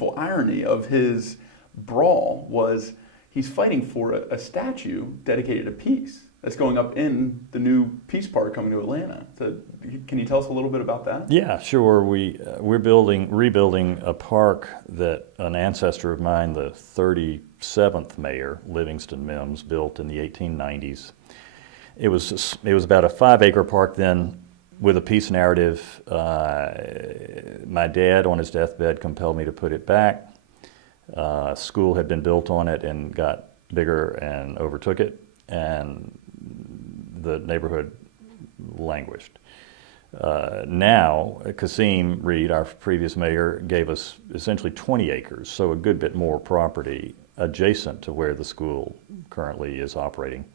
beautiful irony of his brawl was he's fighting for a statue dedicated to peace that's going up in the new Peace Park coming to Atlanta. So, can you tell us a little bit about that? Yeah, sure. We're rebuilding a park that an ancestor of mine, the 37th mayor, Livingston Mims, built in the 1890s. It was about a 5-acre park then with a peace narrative. My dad, on his deathbed, compelled me to put it back. School had been built on it and got bigger and overtook it, and the neighborhood languished. Now, Kasim Reed, our previous mayor, gave us essentially 20 acres, so a good bit more property adjacent to where the school currently is operating.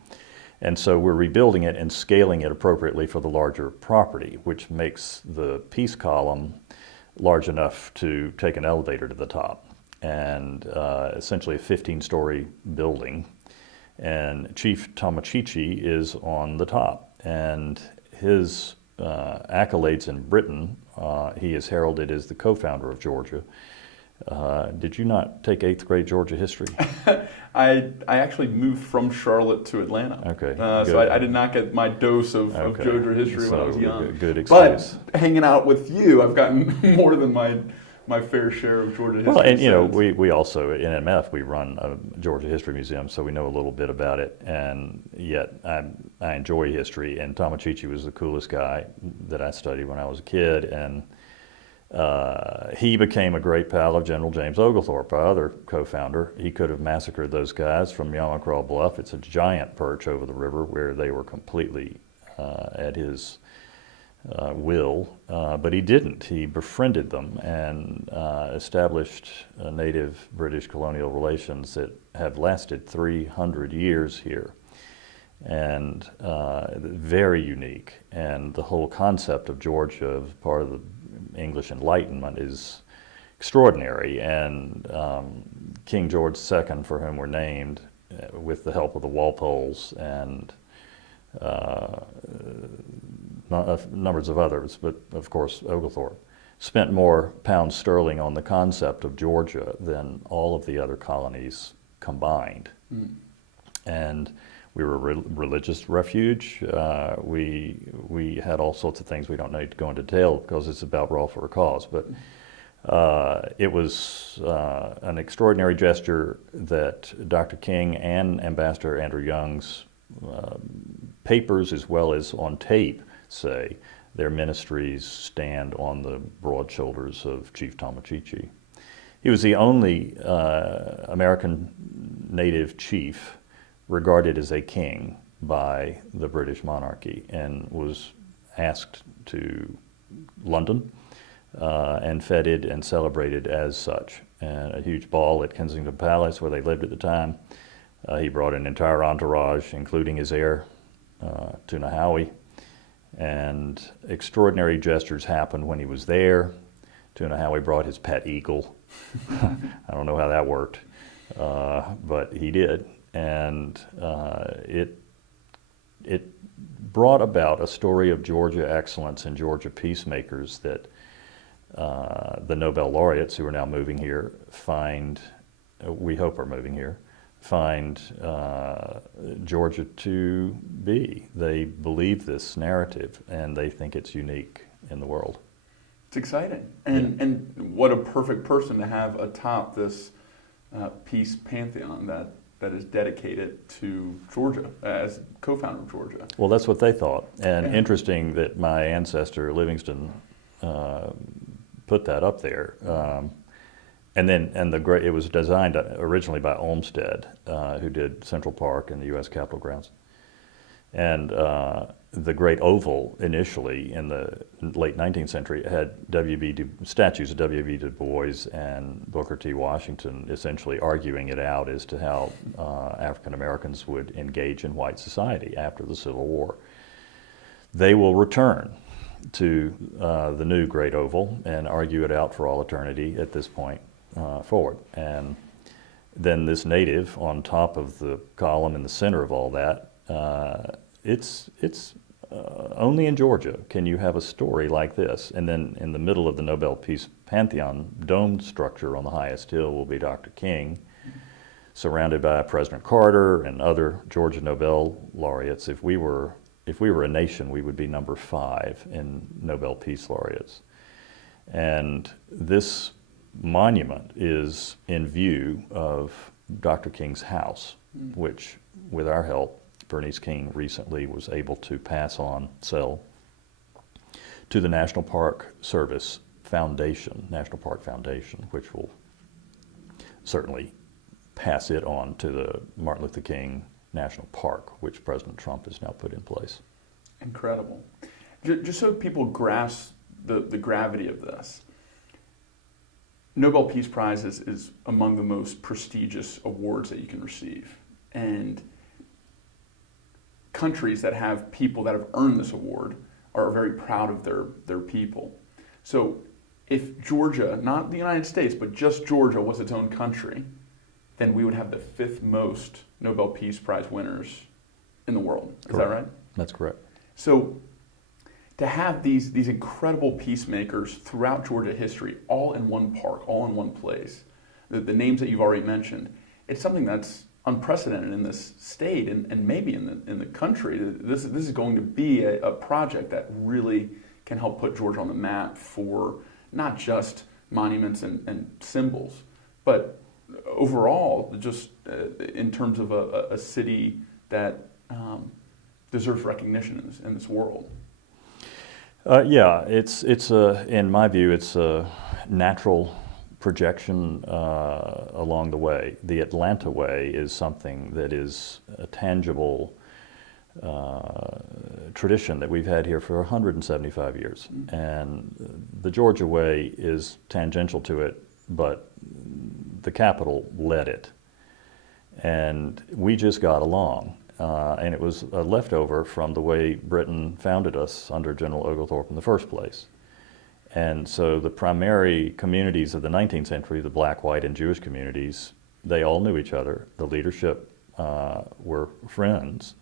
And so we're rebuilding it and scaling it appropriately for the larger property, which makes the peace column large enough to take an elevator to the top. And essentially a 15-story building. And Chief Tomochichi is on the top. And his accolades in Britain, he is heralded as the co-founder of Georgia. Did you not take 8th grade Georgia history? I actually moved from Charlotte to Atlanta. Okay. So I did not get my dose of Georgia history when I was young. Good excuse. But hanging out with you, I've gotten more than my fair share of Georgia history. Well, and you know, we also, in MF, we run a Georgia History Museum, so we know a little bit about it, and yet I enjoy history, and Tomochichi was the coolest guy that I studied when I was a kid, and he became a great pal of General James Oglethorpe, our other co-founder. He could have massacred those guys from Yamacraw Bluff. It's a giant perch over the river where they were completely at his will, but he didn't. He befriended them and established native British colonial relations that have lasted 300 years here, and very unique. And the whole concept of Georgia as part of the English Enlightenment is extraordinary. And King George II, for whom we're named, with the help of the Walpoles and numbers of others, but of course Oglethorpe, spent more pounds sterling on the concept of Georgia than all of the other colonies combined. And we were a religious refuge. We had all sorts of things we don't need to go into detail because it's about Brawl for a cause, but it was an extraordinary gesture that Dr. King and Ambassador Andrew Young's papers, as well as on tape, say their ministries stand on the broad shoulders of Chief Tomochichi. He was the only American native chief regarded as a king by the British monarchy, and was asked to London and feted and celebrated as such. And a huge ball at Kensington Palace, where they lived at the time. He brought an entire entourage, including his heir, Tuna Howie, and extraordinary gestures happened when he was there. Tuna Howie brought his pet eagle. I don't know how that worked, but he did. And it brought about a story of Georgia excellence and Georgia peacemakers that the Nobel laureates who are now moving here find, we hope are moving here, find Georgia to be. They believe this narrative and they think it's unique in the world. It's exciting. And what a perfect person to have atop this peace pantheon that is dedicated to Georgia as co-founder of Georgia. Well, that's what they thought. And interesting that my ancestor, Livingston, put that up there. It was designed originally by Olmsted, who did Central Park and the U.S. Capitol grounds. And the Great Oval initially in the late 19th century had statues of W.B. Du Bois and Booker T. Washington essentially arguing it out as to how African Americans would engage in white society after the Civil War. They will return to the new Great Oval and argue it out for all eternity at this point forward. And then this native on top of the column in the center of all that, it's only in Georgia can you have a story like this. And then in the middle of the Nobel Peace Pantheon domed structure on the highest hill will be Dr. King, surrounded by President Carter and other Georgia Nobel laureates. If we were a nation, we would be number 5 in Nobel Peace Laureates. And this monument is in view of Dr. King's house, which, with our help, Bernice King recently was able to sell to the National Park Service Foundation, National Park Foundation, which will certainly pass it on to the Martin Luther King National Park, which President Trump has now put in place. Incredible. Just so people grasp the gravity of this, Nobel Peace Prize is among the most prestigious awards that you can receive. And countries that have people that have earned this award are very proud of their people. So if Georgia, not the United States, but just Georgia was its own country, then we would have the 5th most Nobel Peace Prize winners in the world. Is Correct. that right? That's correct. So to have these incredible peacemakers throughout Georgia history, all in one park, all in one place, the names that you've already mentioned, it's something that's unprecedented in this state and maybe in the country. This is going to be a project that really can help put Georgia on the map for not just monuments and symbols, but overall, just in terms of a city that deserves recognition in this world. Yeah, it's in my view, it's a natural projection along the way. The Atlanta way is something that is a tangible tradition that we've had here for 175 years. And the Georgia way is tangential to it, but the capital led it. And we just got along. And it was a leftover from the way Britain founded us under General Oglethorpe in the first place. And so the primary communities of the 19th century, the black, white, and Jewish communities, they all knew each other. The leadership were friends.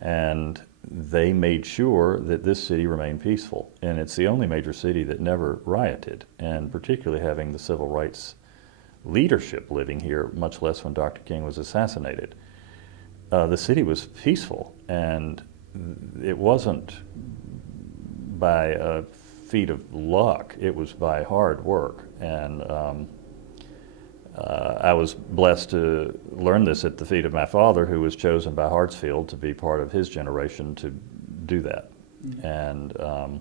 And they made sure that this city remained peaceful. And it's the only major city that never rioted, and particularly having the civil rights leadership living here, much less when Dr. King was assassinated. The city was peaceful, and it wasn't by a feat of luck, it was by hard work. And I was blessed to learn this at the feet of my father, who was chosen by Hartsfield to be part of his generation to do that. Mm-hmm. And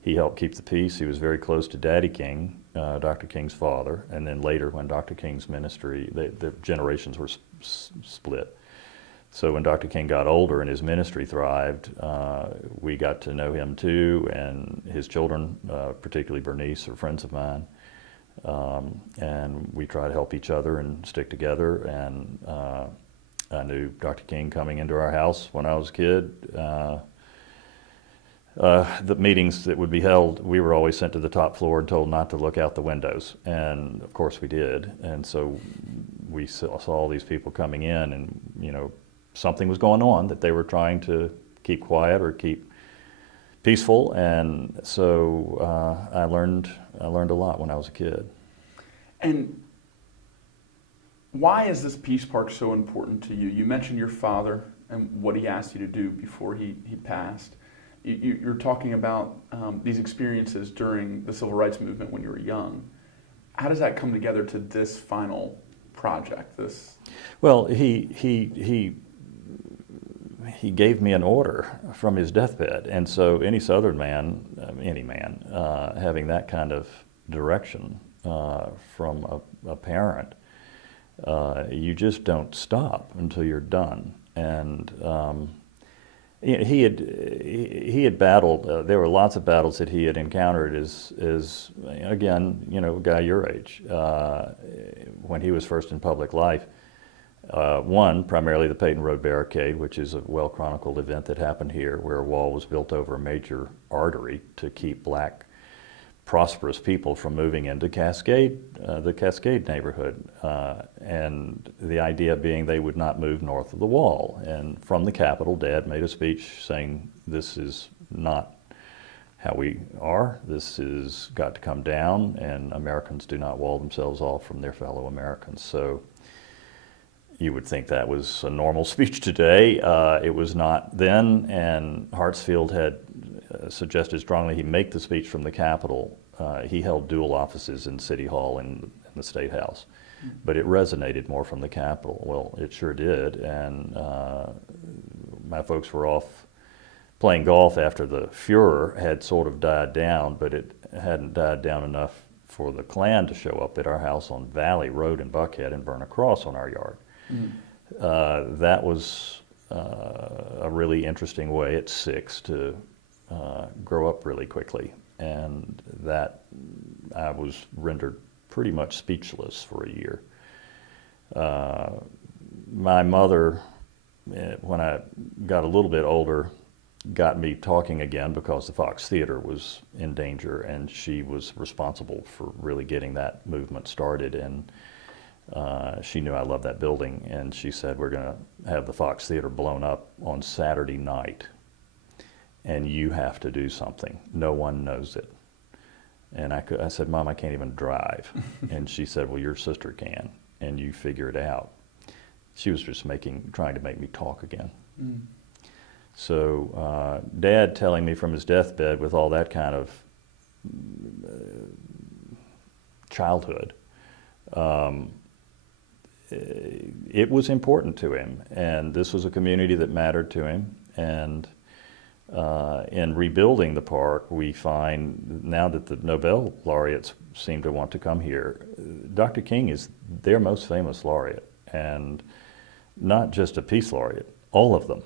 he helped keep the peace. He was very close to Daddy King, Dr. King's father, and then later when Dr. King's ministry, the generations were split. So when Dr. King got older and his ministry thrived, we got to know him too, and his children, particularly Bernice, are friends of mine. And we try to help each other and stick together. And I knew Dr. King coming into our house when I was a kid. The meetings that would be held, we were always sent to the top floor and told not to look out the windows. And of course we did. And so we saw all these people coming in, and something was going on that they were trying to keep quiet or keep peaceful. And so I learned a lot when I was a kid. And why is this Peace Park so important to you? You mentioned your father and what he asked you to do before he passed. You're talking about these experiences during the Civil Rights Movement when you were young. How does that come together to this final project? Well, he gave me an order from his deathbed, and so any Southern man, having that kind of direction from a parent, you just don't stop until you're done. And he had battled. There were lots of battles that he had encountered as again, a guy your age, when he was first in public life. One, primarily the Peyton Road barricade, which is a well-chronicled event that happened here, where a wall was built over a major artery to keep black, prosperous people from moving into the Cascade neighborhood. And the idea being they would not move north of the wall. And from the Capitol, Dad made a speech saying this is not how we are. This has got to come down, and Americans do not wall themselves off from their fellow Americans. So you would think that was a normal speech today. It was not then, and Hartsfield had suggested strongly he make the speech from the Capitol. He held dual offices in City Hall and in the State House, but it resonated more from the Capitol. Well, it sure did, and my folks were off playing golf after the furor had sort of died down, but it hadn't died down enough for the Klan to show up at our house on Valley Road in Buckhead and burn a cross on our yard. That was a really interesting way at 6 to grow up really quickly, and that I was rendered pretty much speechless for a year. My mother, when I got a little bit older, got me talking again because the Fox Theater was in danger, and she was responsible for really getting that movement started. And she knew I loved that building, and she said, we're going to have the Fox Theater blown up on Saturday night, and you have to do something. No one knows it. And I said, Mom, I can't even drive. And she said, well, your sister can, and you figure it out. She was just trying to make me talk again. So Dad telling me from his deathbed with all that kind of childhood, it was important to him, and this was a community that mattered to him. And in rebuilding the park, we find now that the Nobel laureates seem to want to come here, Dr. King is their most famous laureate, and not just a peace laureate, all of them.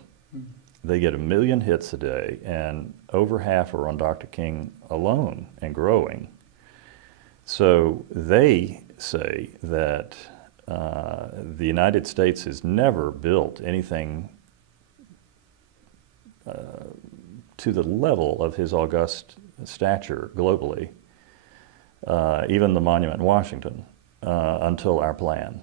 They get 1 million hits a day, and over half are on Dr. King alone and growing. So they say that the United States has never built anything to the level of his august stature globally, even the monument in Washington, until our plan.